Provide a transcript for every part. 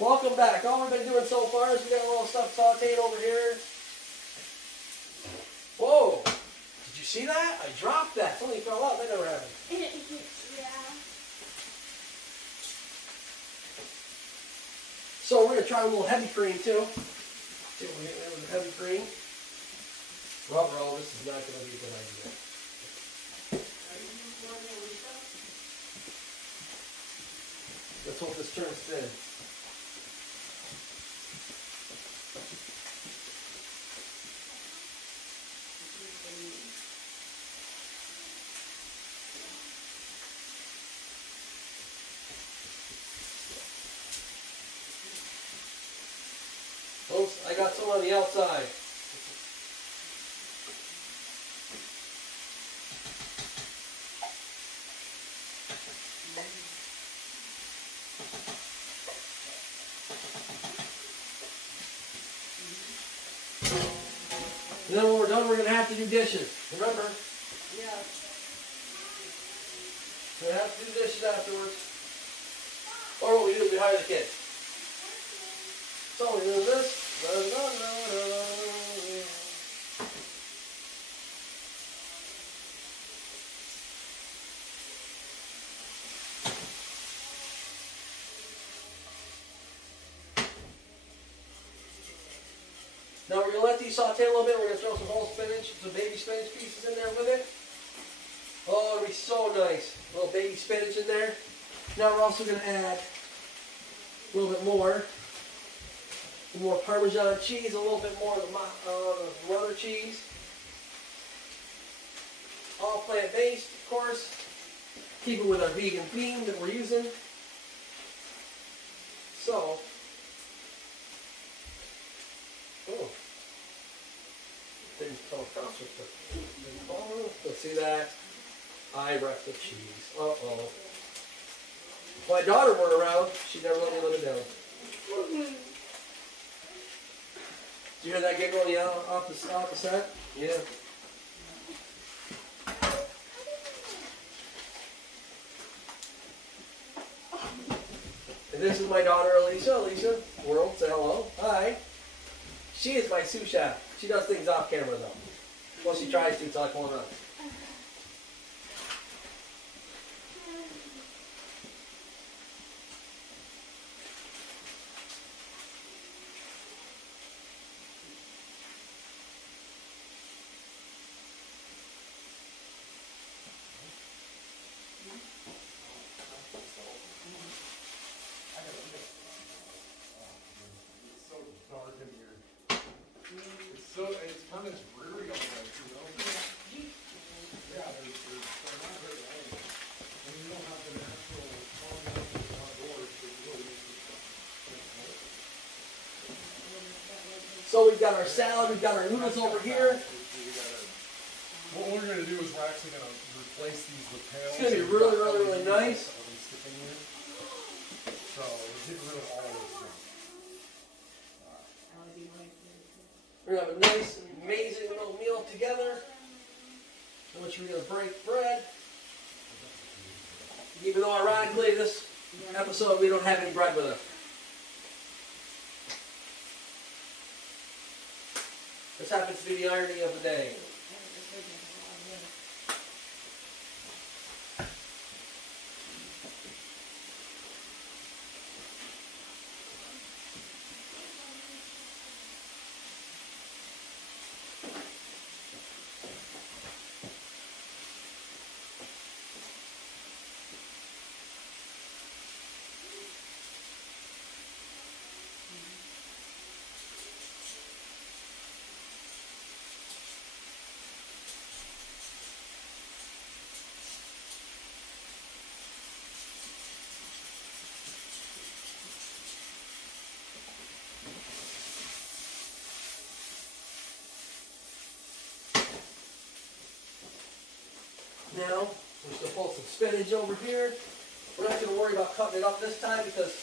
Welcome back. All we've been doing so far is we got a little stuff sauteed over here. Whoa! Did you see that? I dropped that. Something fell out. That never happened. Yeah. So we're going to try a little heavy cream too. See if we get there with the heavy cream. Rubber roll, this is not going to be a good idea. Let's hope this turns thin. Oops, I got some on the outside. And then when we're done, we're going to have to do dishes. Remember? Yeah. We're going to have to do dishes afterwards. Or what we do is we hire the kids. So we do this. Now we're going to let these saute a little bit. We're going to throw some whole spinach, some baby spinach pieces in there with it. Oh, it'll be so nice. A little baby spinach in there. Now we're also going to add a little bit more Parmesan cheese, a little bit more of the Runner cheese. All plant-based, of course. Keep it with our vegan theme that we're using. So, didn't come across with it. Let's see that. I wrecked the cheese. Uh-oh. If my daughter weren't around, she'd never let me live it down. Did you hear that giggle off the set? Yeah. And this is my daughter, Alicia. Alicia, world, say hello. Hi. She is my sous chef. She does things off camera, though. Well, she tries to until I pull her up. It's kind of dreary all right, you know? Yeah, they're not very long. And you don't have the natural calmness outdoors, so it's really So we've got our salad, we've got our noodles over here. What we're going to do is we're actually going to replace these with pails. It's going to be really, really, really nice. So we're getting rid of all of this stuff. We're going to have a nice, amazing little meal together, in which we're going to break bread. Even though, ironically, this episode we don't have any bread with us. This happens to be the irony of the day. Now, we're just going to pull some spinach over here. We're not going to worry about cutting it up this time because,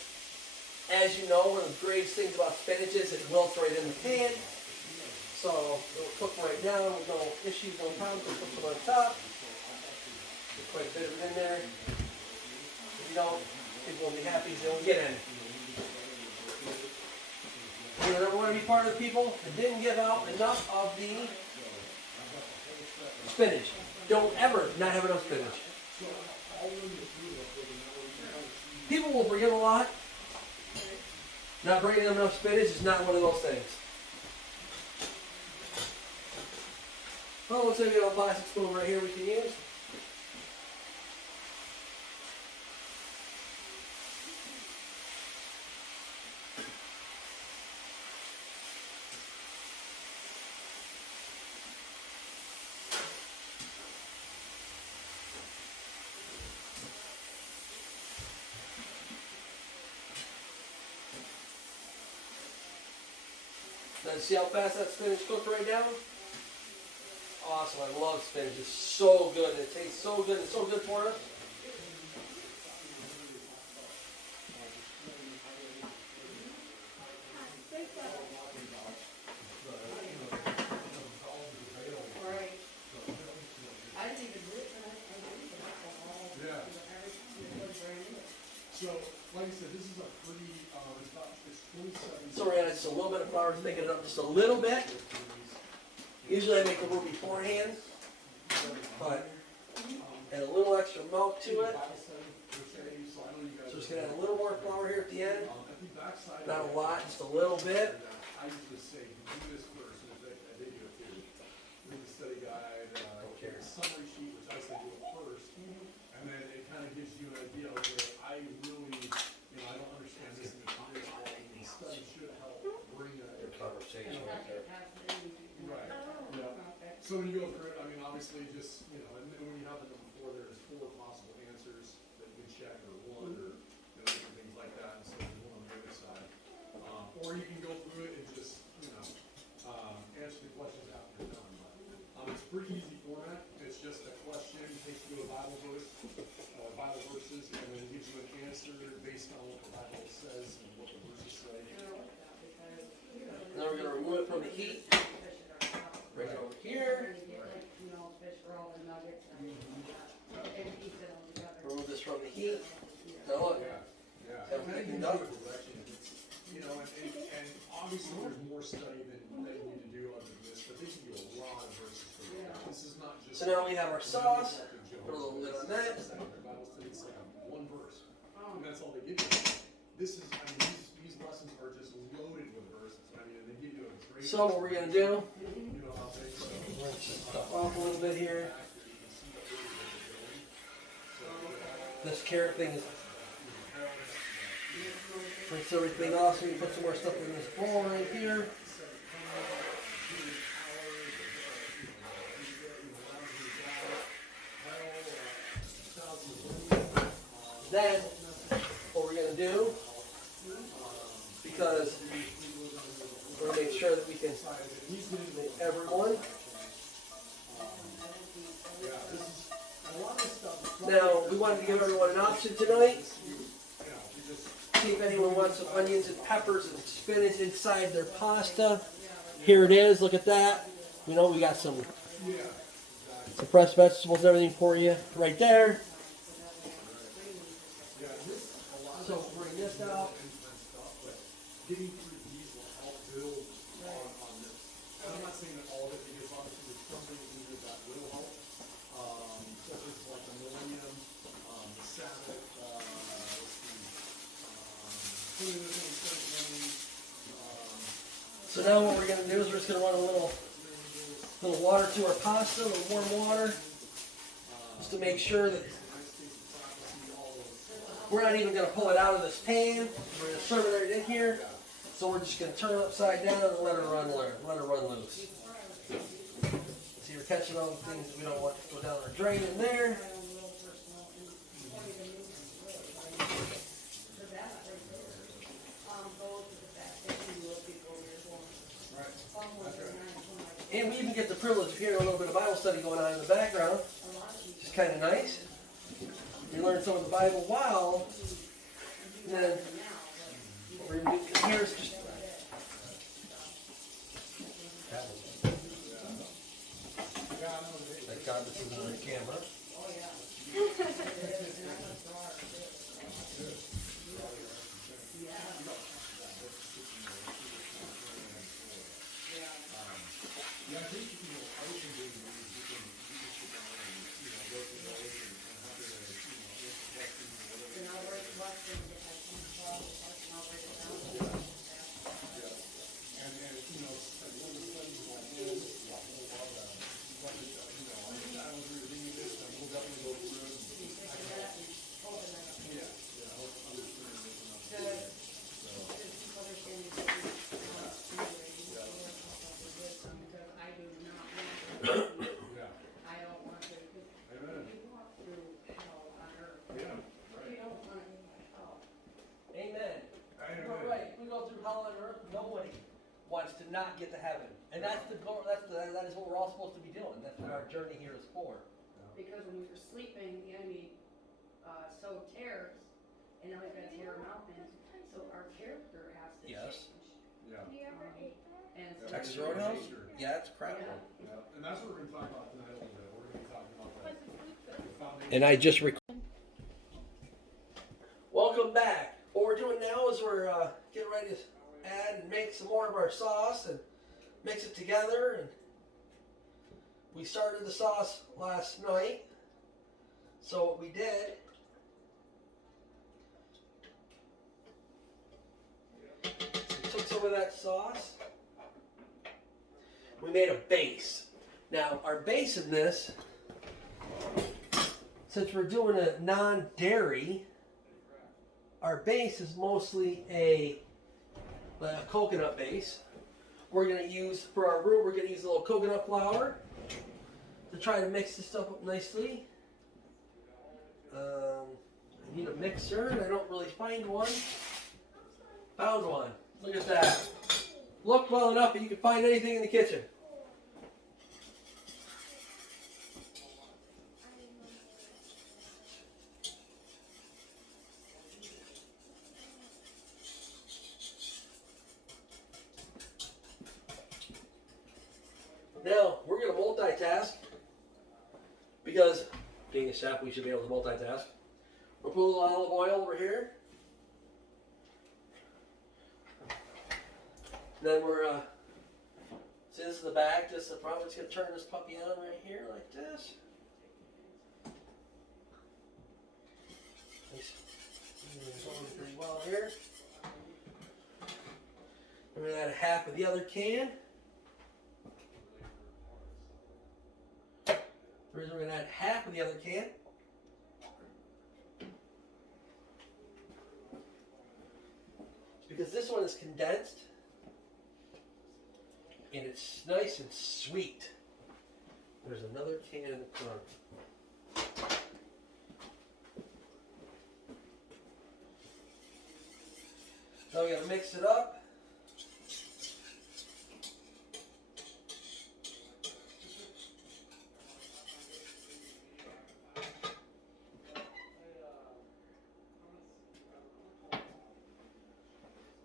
as you know, one of the greatest things about spinach is it wilts right in the pan. So it'll cook right now with no issues, no problems. We'll put some on top. Get quite a bit of it in there. If you don't, people will be happy if they don't get any. You never want to be part of the people that didn't give out enough of the spinach. Don't ever not have enough spinach. People will forgive a lot. Not bringing them enough spinach is not one of those things. Oh, looks like we have a plastic spoon right here we can use. Now, see how fast that spinach cooked right now? Awesome, I love spinach. It's so good. It tastes so good. It's so good for us. Right. I didn't even do it, but Yeah. I So, like I said, this is a pretty, it's 27. So we're gonna add just a little bit of flour to thicken it up just a little bit. Usually I make the roux beforehand, but add a little extra milk to it. So just gonna add a little more flour here at the end. Not a lot, just a little bit. I usually say, do this first, and I did do it too. Read the study guide, summary sheet, which I say do it first. And then it kind of gives you an idea of where I really, I don't understand this material well, and the study should help bring a Conversation right there. right. Yeah. So when you go through it, I mean, obviously just, and when you have the number 4, there's 4 possible answers that you can check, or 1, or, different things like that, and so there's one on the other side. Or you can go through it and just, answer the questions after you're done. It's a pretty easy format. It's just a question, takes you to a Bible verse, Bible verses, and then gives you an answer based on what the Bible says and what the verses say. Now we're gonna remove it from the heat. Bring it over here. Remove this from the heat. Now look, Yeah. have it thickened up. And obviously there's more study than they need to do other than this, but they can do a lot of verses for you. This is not just. So now we have our sauce. Put a little bit on that. The Bible study, it's like one verse, and that's all they give you. This is, these lessons are just loaded with verses. And they give you a great. So what we're gonna do? How they Stuff off a little bit here. This carrot thing is rinse everything off, so we can put some more stuff in this bowl right here. Then what we're gonna do, because we're gonna make sure that we can make everyone. Now, we wanted to give everyone an option tonight. See if anyone wants some onions and peppers and spinach inside their pasta. Here it is, look at that. We got some fresh vegetables and everything for you right there. So bring this out. Getting through these will help build on this. And I'm not saying that all of it, because obviously there's something in here that will help. Such as like the millennium, the Sabbath, So now what we're going to do is we're just going to run a little water to our pasta, a little warm water, just to make sure that we're not even going to pull it out of this pan. We're going to serve it right in here. So we're just going to turn it upside down and let it run loose. So you're catching all the things that we don't want to go down the drain in there. And we even get the privilege of hearing a little bit of Bible study going on in the background, which is kind of nice. You learn some of the Bible while, and then what we're going to do here is just thank God this isn't on camera. to not get to heaven. And that's the goal. That is what we're all supposed to be doing. That's what our journey here is for. Because when you're sleeping, the enemy sowed tares, and now he's got to tear them out, and so our character has to Yes. change. Yeah. And so Texas Yeah. Roadhouse? Nature. Yeah, it's a crap Yeah. one. Yeah. And that's what we're going to talk about tonight a little bit. We're going to be talking about the foundation. And I just Welcome back. What we're doing now is we're getting ready to add and make some more of our sauce and mix it together. And we started the sauce last night. So what we did, we took some of that sauce. We made a base. Now our base in this, since we're doing a non-dairy, our base is mostly a coconut base. We're going to use, for our roux, we're going to use a little coconut flour to try to mix this stuff up nicely. I need a mixer, and I don't really find one. Found one. Look at that. Look well enough that you can find anything in the kitchen. Now, we're going to multitask because being a chef, we should be able to multitask. We'll put a little olive oil over here. Then we're, see this is the back, this is the front. We're just going to turn this puppy on right here like this. Nice. Going pretty well here. We're going to add half of the other can. The reason we're going to add half of the other can is because this one is condensed and it's nice and sweet. There's another can in the front. So we're going to mix it up.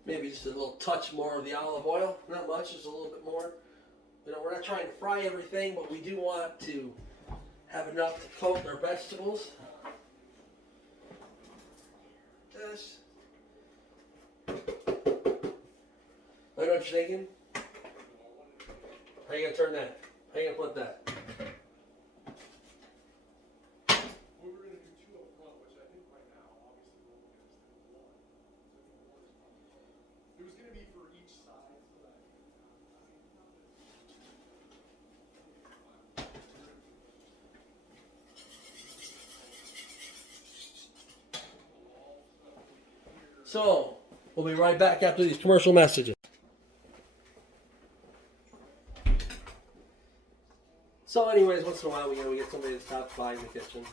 Maybe just a little touch more of the olive oil. Not much, just a little bit more. You know, we're not trying to fry everything, but we do want to have enough to coat our vegetables. This. I know what you're thinking. How are you going to turn that? How are you going to flip that? We were going to do two up front, which I think right now, obviously, we're only going to do one. It was going to be for each side, so that. So, we'll be right back after these commercial messages. So anyways, once in a while we get somebody that stops by in the kitchen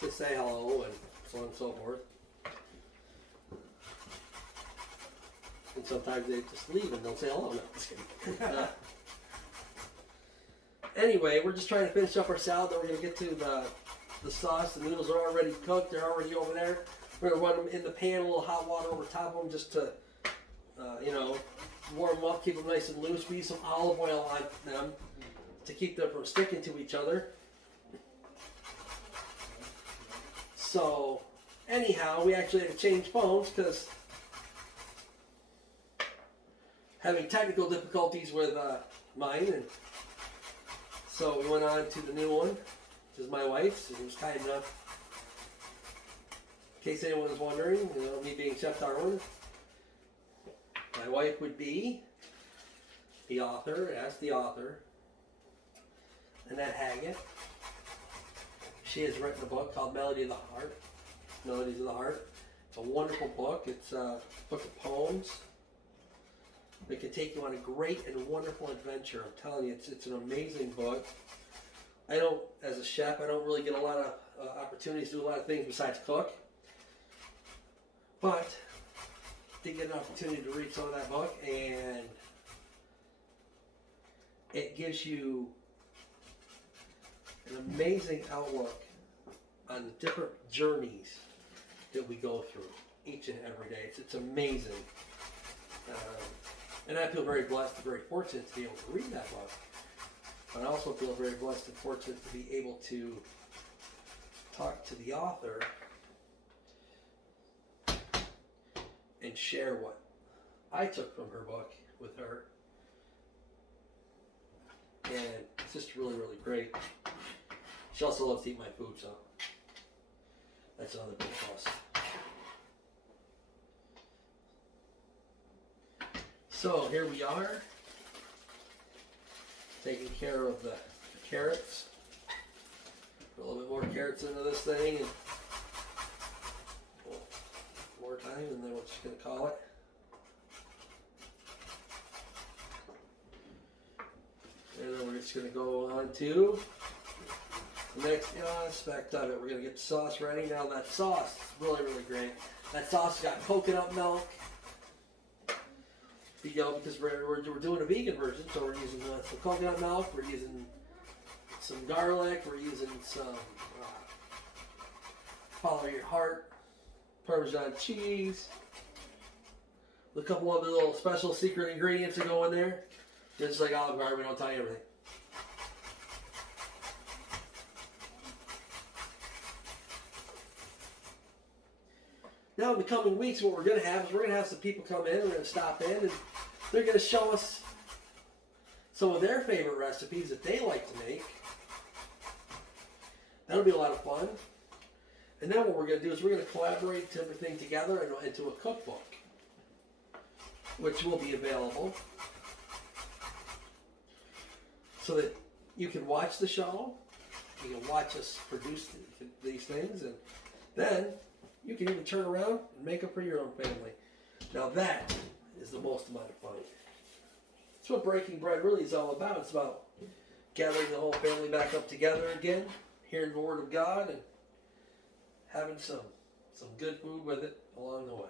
to say hello and so on and so forth. And sometimes they just leave and don't say hello. No, just kidding. Anyway, we're just trying to finish up our salad. Then we're going to get to the sauce. The noodles are already cooked. They're already over there. We're going to run them in the pan, a little hot water over top of them just to, warm them up, keep them nice and loose. We use some olive oil on them to keep them from sticking to each other. So, anyhow, we actually had to change phones because having technical difficulties with mine, and so we went on to the new one, which is my wife's. It was kind enough. In case anyone was wondering, me being Chef Darwin, my wife would be the author, Ask the Author, Annette Haggett. She has written a book called Melodies of the Heart. It's a wonderful book. It's a book of poems that can take you on a great and wonderful adventure. I'm telling you, it's an amazing book. As a chef, I don't really get a lot of opportunities to do a lot of things besides cook. But did get an opportunity to read some of that book, and it gives you an amazing outlook on the different journeys that we go through each and every day. It's amazing. And I feel very blessed and very fortunate to be able to read that book. But I also feel very blessed and fortunate to be able to talk to the author and share what I took from her book with her. And it's just really, really great. She also loves to eat my food, so that's another big plus. So here we are, taking care of the carrots. Put a little bit more carrots into this thing, and more time, and then we're just going to call it. And then we're just going to go on to the next aspect of it. We're going to get the sauce ready. Now that sauce is really, really great. That sauce has got coconut milk. Because we're doing a vegan version, so we're using some coconut milk, we're using some garlic, we're using some follow your heart Parmesan cheese, a couple other little special secret ingredients that go in there. Just like Olive Garden, we don't tell you everything. Now in the coming weeks, what we're going to have is we're going to have some people come in, we're going to stop in, and they're going to show us some of their favorite recipes that they like to make. That'll be a lot of fun. And then what we're going to do is we're going to collaborate everything together into a cookbook, which will be available so that you can watch the show, you can watch us produce these things, and then you can even turn around and make it for your own family. Now that is the most amount of fun. That's what breaking bread really is all about. It's about gathering the whole family back up together again, hearing the Word of God, and having some good food with it along the way.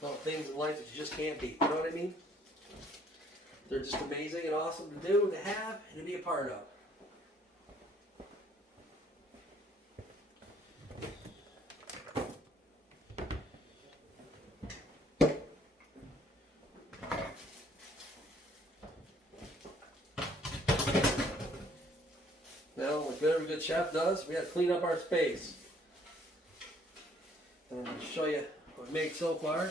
Well, things in life that you just can't beat. You know what I mean? They're just amazing and awesome to do and to have and to be a part of. Now, like every good chef does, we got to clean up our space. And I'm going to show you what we made so far.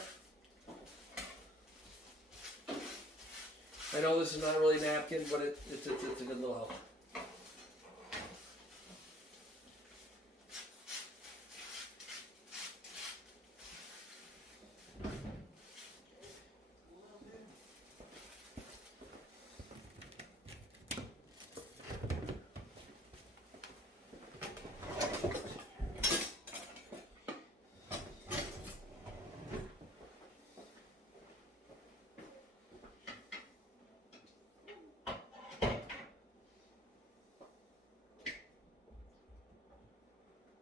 I know this is not really a napkin, but it's a good little help.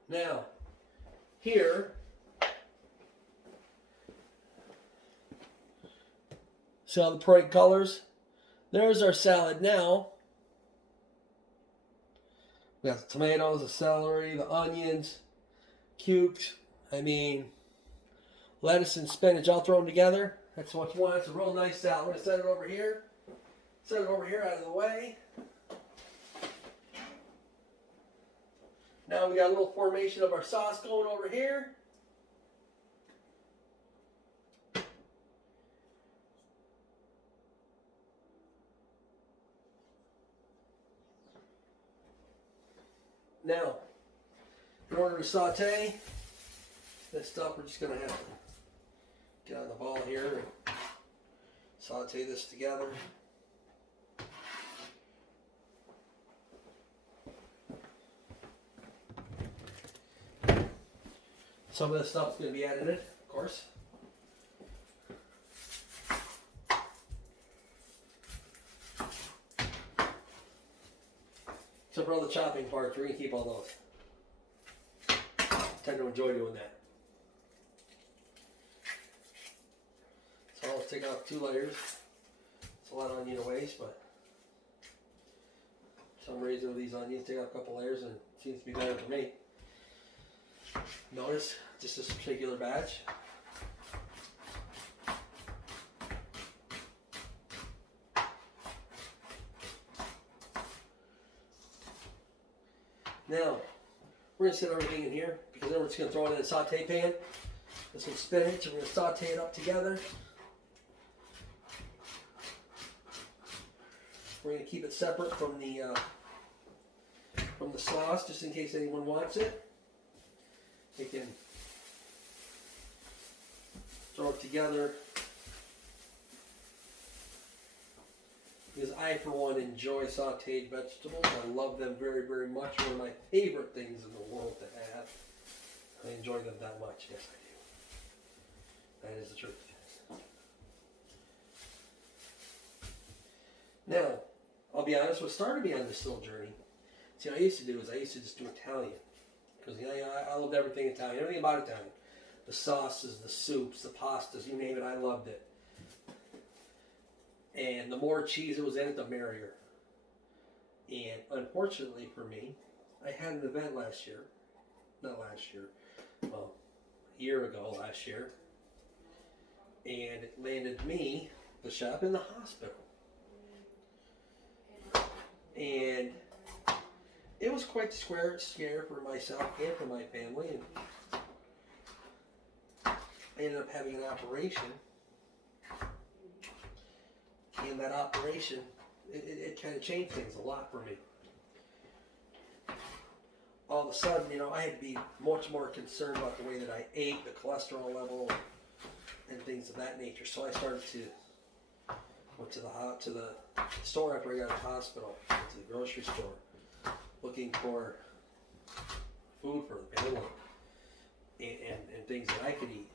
Now, here, see all the bright colors? There's our salad now. We got the tomatoes, the celery, the onions, cubed. I mean, lettuce and spinach all thrown together. That's what you want. It's a real nice salad. I'm going to set it over here. Set it over here out of the way. Now we got a little formation of our sauce going over here. Now, in order to saute this stuff, we're just going to have to get on the ball here and saute this together. Some of this stuff is going to be added in, of course. Except for all the chopping parts, we're going to keep all those. I tend to enjoy doing that. I'll take off 2 layers. It's a lot of onion to waste, but for some reason with these onions, take off a couple layers and it seems to be better for me. Notice just this particular batch. Now, we're going to set everything in here because then we're just going to throw it in a saute pan. This some spinach and we're going to saute it up together. We're going to keep it separate from the sauce just in case anyone wants it. They can throw it together. Because I, for one, enjoy sauteed vegetables. I love them very, very much. One of my favorite things in the world to have. I enjoy them that much. Yes, I do. That is the truth. Now, I'll be honest, what started me on this little journey, see, what I used to do is I used to just do Italian. Because I loved everything Italian, everything about Italian. The sauces, the soups, the pastas, you name it, I loved it. And the more cheese that was in it, the merrier. And unfortunately for me, I had an event last year. Not last year. Well, a year ago last year. And it landed me, the shop, in the hospital. And it was quite a scare for myself and for my family. And I ended up having an operation. And that operation, it kind of changed things a lot for me. All of a sudden, I had to be much more concerned about the way that I ate, the cholesterol level, and things of that nature. So I started went to the store after I got out of the hospital, went to the grocery store, looking for food for the family and things that I could eat.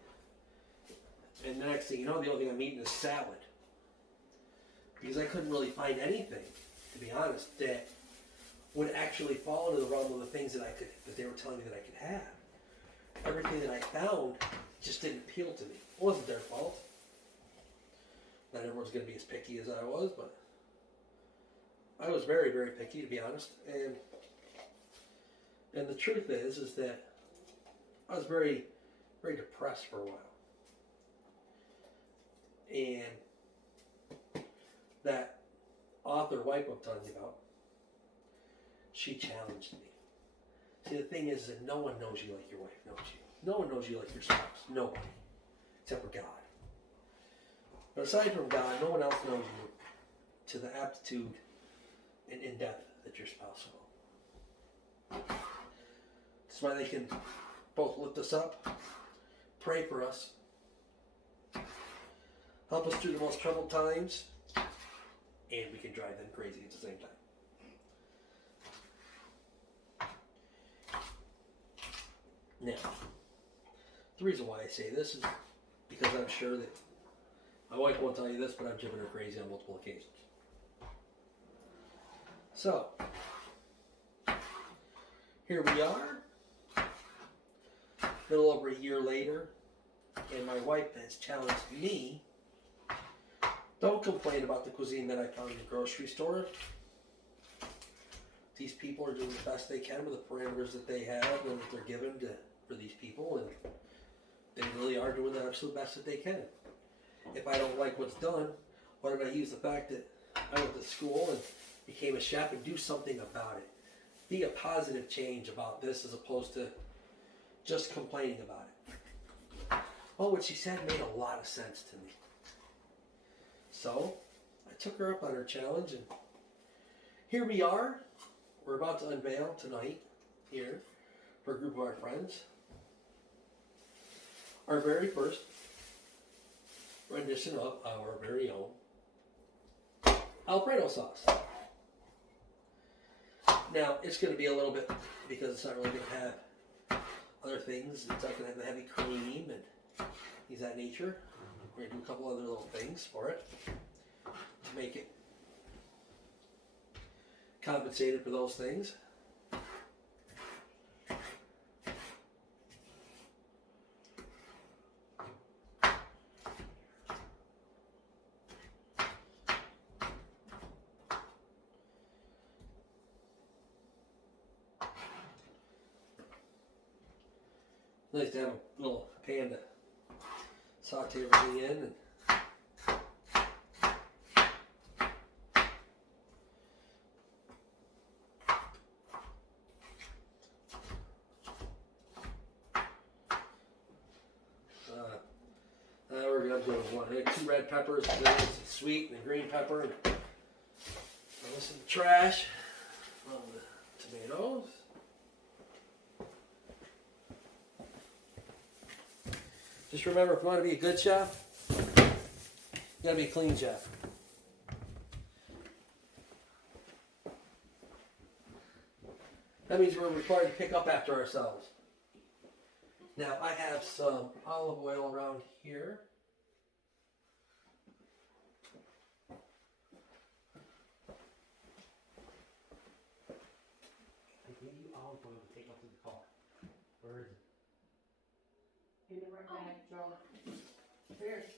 And the next thing you know, the only thing I'm eating is salad. Because I couldn't really find anything, to be honest, that would actually fall into the realm of the things that they were telling me that I could have. Everything that I found just didn't appeal to me. It wasn't their fault. Not everyone's going to be as picky as I was, but I was very, very picky, to be honest. And the truth is that I was very, very depressed for a while. And that author wife I'm telling you about, she challenged me. See, the thing is that no one knows you like your wife knows you. No one knows you like your spouse. Nobody. Except for God. But aside from God, no one else knows you to the aptitude and in depth that your spouse will. That's why they can both lift us up, pray for us, help us through the most troubled times, and we can drive them crazy at the same time. Now, the reason why I say this is because I'm sure that my wife won't tell you this, but I've driven her crazy on multiple occasions. So, here we are, a little over a year later, and my wife has challenged me. Don't complain about the cuisine that I found in the grocery store. These people are doing the best they can with the parameters that they have and that they're given for these people, and they really are doing the absolute best that they can. If I don't like what's done, why don't I use the fact that I went to school and became a chef and do something about it? Be a positive change about this as opposed to just complaining about it. Well, what she said made a lot of sense to me. So, I took her up on her challenge, and here we are. We're about to unveil tonight, here, for a group of our friends, our very first rendition of our very own Alfredo sauce. Now, it's going to be a little bit, because it's not really going to have other things. It's not going to have the heavy cream and things of that nature. We're going to do a couple other little things for it to make it compensated for those things. Nice to have a little pan to saute everything in. And we're gonna do one. 2 red peppers, and then it's sweet, and a green pepper. And this is the trash. The tomatoes. Just remember, if you want to be a good chef, you gotta be a clean chef. That means we're required to pick up after ourselves. Now, I have some olive oil around here. I gave you olive oil to take up to the car. Where is it? In the right bag, drawer. Here's.